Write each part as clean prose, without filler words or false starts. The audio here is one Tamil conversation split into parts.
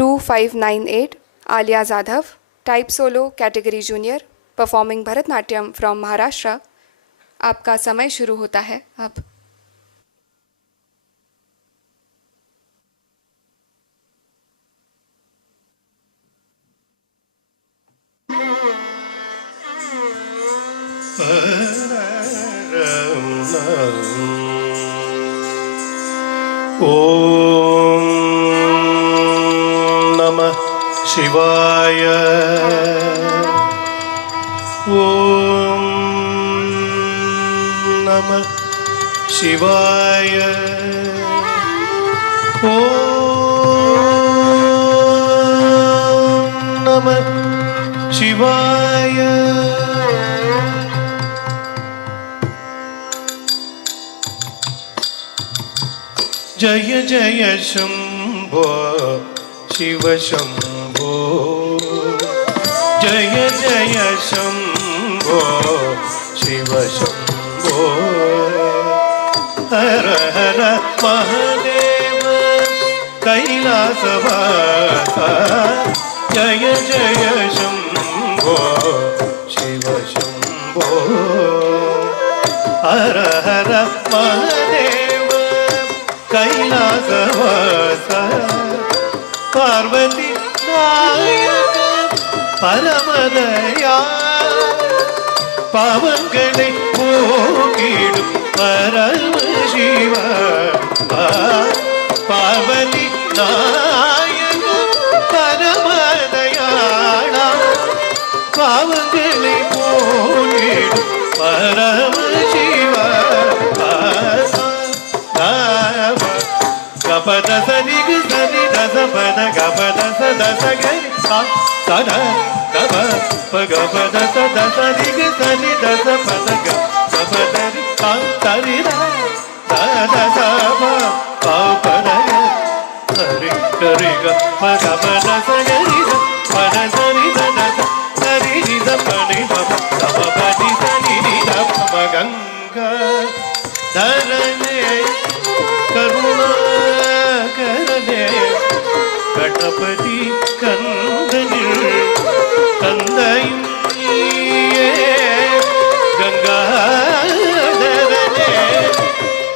2598 Alia Zadhav, type solo, category junior, performing Bharatnatyam from Maharashtra. आपका समय शुरू होता है अब. ओम नमः शिवाय. ओम नमः शिवाय. ओम नमः शिवाय. जय जय शंभो शिव शंभो. जय जय शंभो शिव शंभो. हर हर महादेव कैलासवासा. जय जय शंभो शिव शंभो. हर हर महादेव कैलासवासा. पार्वती नायक परमदया. पावங்களை போக்கிடும் பரம சிவ. பார்வதி நாயக பரமதயாளா. பாவங்களை போக்கிடும் பரம சிவ. கபத சனி சனி தச பத கபத சதச கரி சத கப பகபத சதச ரிக சனி தச பத கபத ரி சரி தத சப பத சரி கரி க பகபத சகரி பத சரி தத சரி ரித பனி பப கபதி சனி ரித மகங்க தரனே கருணா गणपति कंदनिल कंदयिं गंगाधरने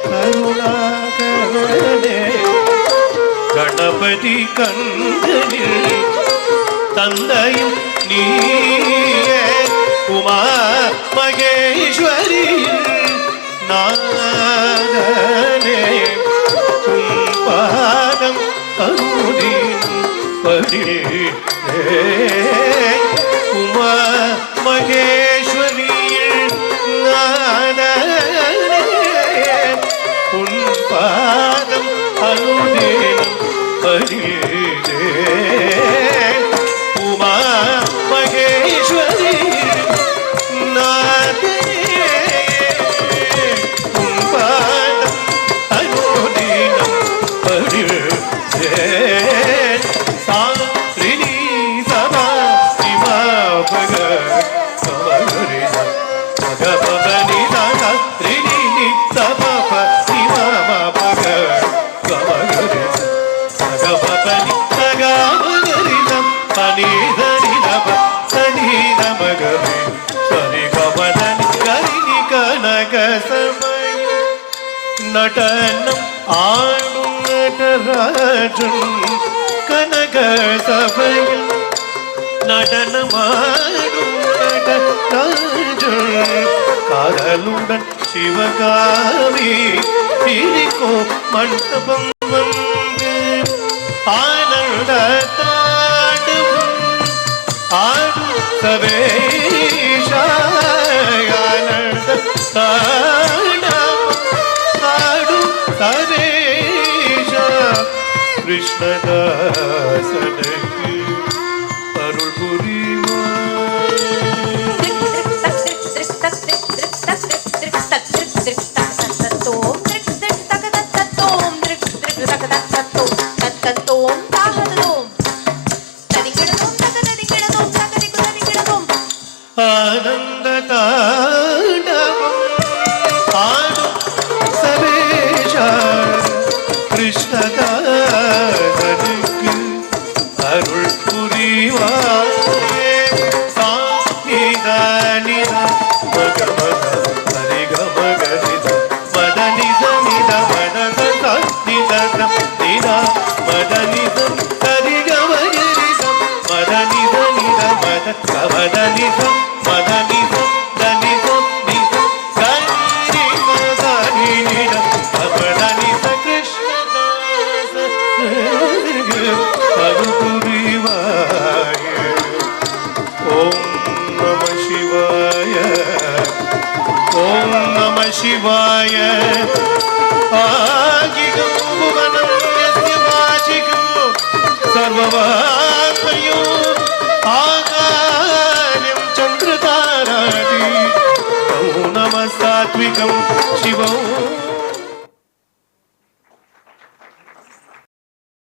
करुणाकरने. गणपति कंदनिल कंदयिं नीये. उमा महेश्वरी नादने. कुंपादं करुणी पड़े. उमा महेश्वरी नादने. उन पादम अनुदीनं पड़े. उमा महेश्वरी नादने. उन पादम अनुदीनं पड़े. நடனம் ஆடும் நடராஜன் கனக சபையில். நடனமாடும் நடராஜன் காதலுடன் சிவகாமி திரிக்கும் மண்டபம் வந்து ஆனந்த தாண்டவம் ஆடும் சவேஷா. ஆனந்த சவேஷா கிருஷ்ணதாசனுக்கு அருள் புரிவார். ஆனந்த தாண்டவம் ஆடும் சவேஷா கிருஷ்ணதாசனுக்கு அருள் புரிவாய. ஓம் நம சிவாய. ஓம் நம சிவாய. ஆகிகம் புவனம் யஸ்ய வாசிகம் சர்வவாத்மயோ ஆகார்யம் சந்திரதாராதி. நமோ நம சாத்விகம்